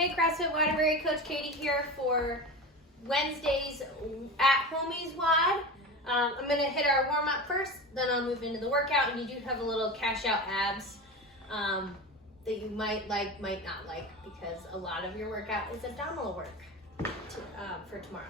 Hey CrossFit Waterbury, Coach Katie here for Wednesdays at HOMies WOD. I'm going to hit our warm-up first, then I'll move into the workout, and you do have a little cash-out abs that you might like, might not like, because a lot of your workout is abdominal work for tomorrow.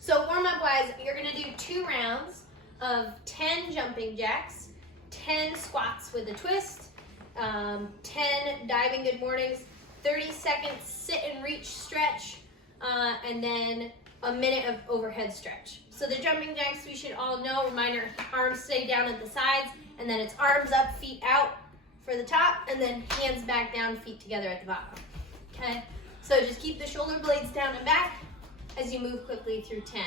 So warm-up wise, you're going to do 2 rounds of 10 jumping jacks, 10 squats with a twist, 10 diving good mornings, 30 seconds sit and reach stretch, and then a minute of overhead stretch. So the jumping jacks, we should all know, reminder, arms stay down at the sides, and then it's arms up, feet out for the top, and then hands back down, feet together at the bottom. Okay, so just keep the shoulder blades down and back as you move quickly through 10.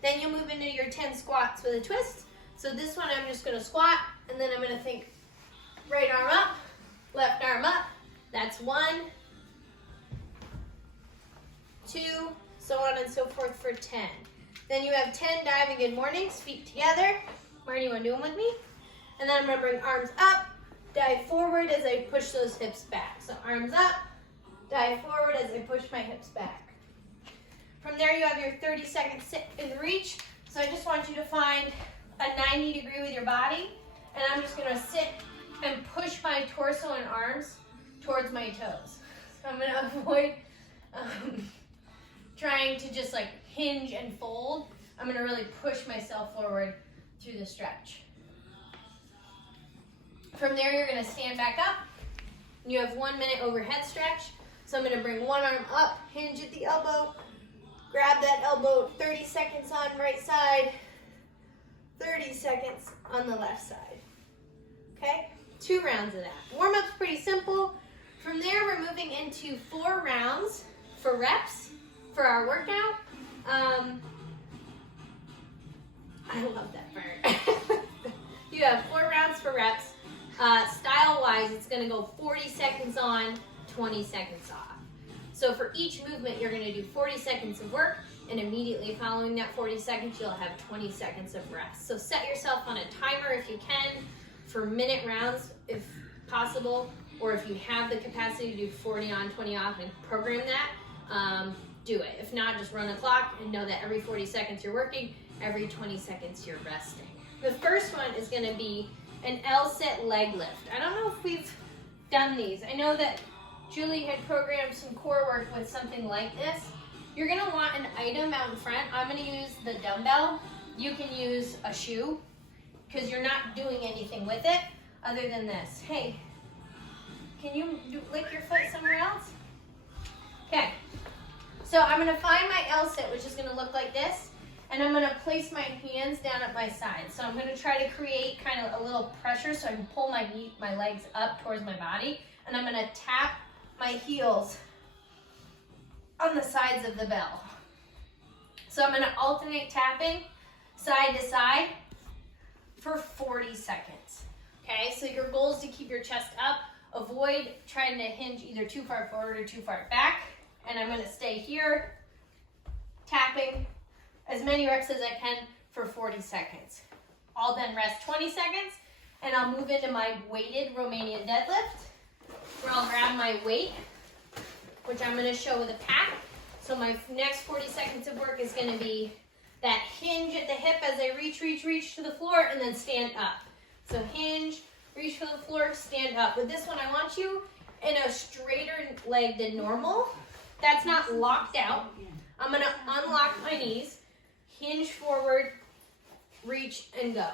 Then you'll move into your 10 squats with a twist. So this one I'm just gonna squat, and then I'm gonna think right arm up, left arm up. That's 1, 2, so on and so forth for 10. Then you have 10 diving good mornings, feet together. Marty, you wanna do them with me? And then I'm gonna bring arms up, dive forward as I push those hips back. So arms up, dive forward as I push my hips back. From there you have your 30-second sit and reach. So I just want you to find a 90 degree with your body, and I'm just gonna sit and push my torso and arms towards my toes. So I'm gonna avoid trying to just like hinge and fold. I'm gonna really push myself forward through the stretch. From there, you're gonna stand back up. You have 1 minute overhead stretch. So I'm gonna bring one arm up, hinge at the elbow, grab that elbow, 30 seconds on right side, 30 seconds on the left side. Okay, 2 rounds of that. Warm-up's pretty simple. From there, we're moving into 4 rounds for reps for our workout. I love that part. You have 4 rounds for reps. Style-wise, it's gonna go 40 seconds on, 20 seconds off. So for each movement, you're gonna do 40 seconds of work, and immediately following that 40 seconds, you'll have 20 seconds of rest. So set yourself on a timer if you can for minute rounds if possible, or if you have the capacity to do 40 on, 20 off and program that, do it. If not, just run a clock and know that every 40 seconds you're working, every 20 seconds you're resting. The first one is gonna be an L-sit leg lift. I don't know if we've done these. I know that Julie had programmed some core work with something like this. You're gonna want an item out in front. I'm gonna use the dumbbell. You can use a shoe because you're not doing anything with it other than this. Hey, can you lick your foot somewhere else? Okay, so I'm gonna find my L-sit, which is gonna look like this, and I'm gonna place my hands down at my side. So I'm gonna try to create kind of a little pressure so I can pull my legs up towards my body, and I'm gonna tap my heels on the sides of the bell. So I'm gonna alternate tapping side to side for 40 seconds. Okay, so your goal is to keep your chest up. Avoid trying to hinge either too far forward or too far back. And I'm gonna stay here, tapping as many reps as I can for 40 seconds. I'll then rest 20 seconds, and I'll move into my weighted Romanian deadlift, where I'll grab my weight, which I'm gonna show with a pack. So my next 40 seconds of work is gonna be that hinge at the hip as I reach to the floor, and then stand up. So hinge, reach for the floor, stand up. With this one, I want you in a straighter leg than normal. That's not locked out. I'm gonna unlock my knees, hinge forward, reach, and go.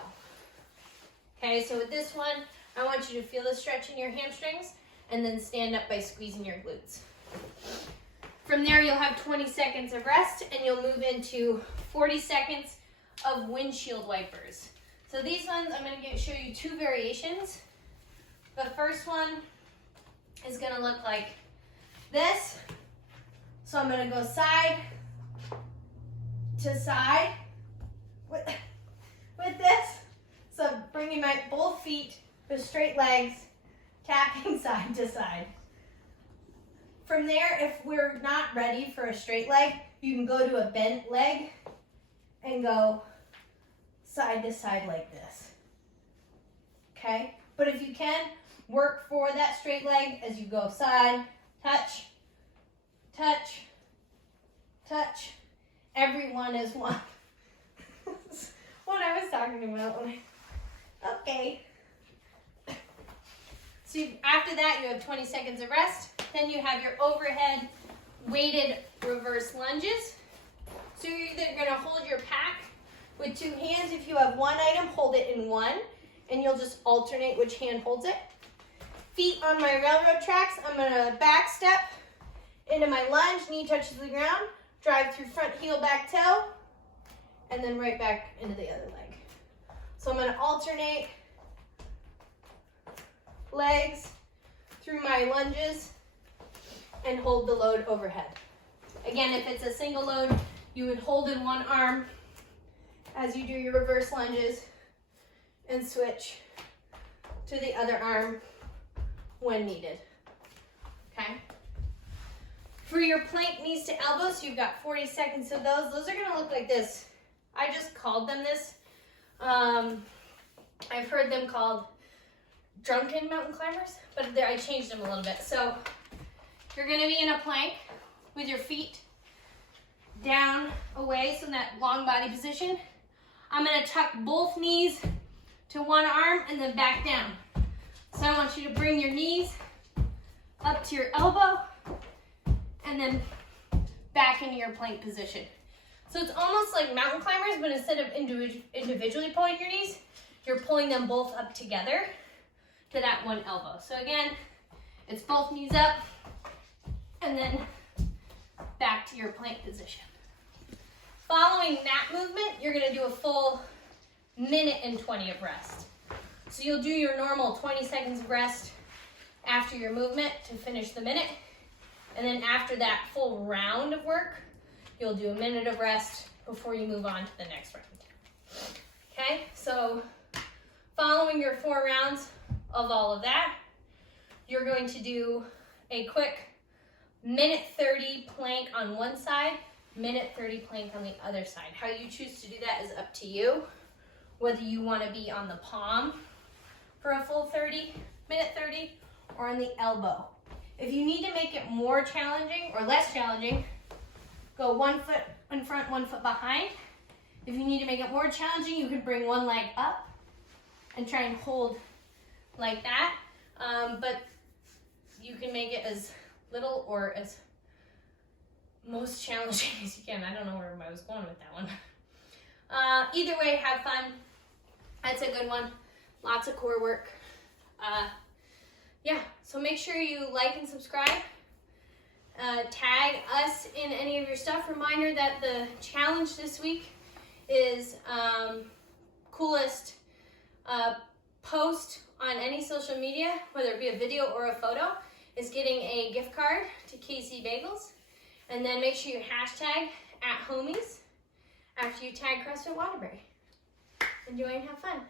Okay, so with this one, I want you to feel the stretch in your hamstrings, and then stand up by squeezing your glutes. From there, you'll have 20 seconds of rest, and you'll move into 40 seconds of windshield wipers. So these ones, I'm gonna show you 2 variations. The first one is gonna look like this. So I'm gonna go side to side with this. So bringing my both feet with straight legs, tapping side to side. From there, if we're not ready for a straight leg, you can go to a bent leg and go side to side like this. Okay? But if you can, work for that straight leg as you go side, touch, touch, touch. Everyone is one. What I was talking about. Okay. So after that, you have 20 seconds of rest. Then you have your overhead weighted reverse lunges. So you're either going to hold your pack with two hands. If you have one item, hold it in one, and you'll just alternate which hand holds it. Feet on my railroad tracks. I'm going to back step into my lunge, knee touches the ground, drive through front heel, back toe, and then right back into the other leg. So I'm going to alternate legs through my lunges and hold the load overhead. Again, if it's a single load, you would hold in one arm as you do your reverse lunges and switch to the other arm when needed. Okay? For your plank knees to elbows, you've got 40 seconds of those. Those are going to look like this. I just called them this. I've heard them called drunken mountain climbers, but I changed them a little bit. So you're going to be in a plank with your feet down away, so in that long body position. I'm going to tuck both knees to one arm and then back down. So I want you to bring your knees up to your elbow and then back into your plank position. So it's almost like mountain climbers, but instead of individually pulling your knees, you're pulling them both up together to that one elbow. So again, it's both knees up and then back to your plank position. Following that movement, you're going to do a full minute and 20 of rest. So you'll do your normal 20 seconds of rest after your movement to finish the minute. And then after that full round of work, you'll do a minute of rest before you move on to the next round. Okay, so following your 4 rounds of all of that, you're going to do a quick minute 30 plank on one side, minute 30 plank on the other side. How you choose to do that is up to you. Whether you want to be on the palm for a full 30, minute 30, or on the elbow. If you need to make it more challenging or less challenging, go 1 foot in front, 1 foot behind. If you need to make it more challenging, you can bring one leg up and try and hold like that. But you can make it as little or as most challenging as you can. I don't know where I was going with that one. Either way, have fun. That's a good one. Lots of core work. Yeah, so make sure you like and subscribe. Tag us in any of your stuff. Reminder that the challenge this week is coolest post on any social media, whether it be a video or a photo, is getting a gift card to KC Bagels. And then make sure you hashtag @HOMies after you tag CrossFit Waterbury. Enjoy and have fun.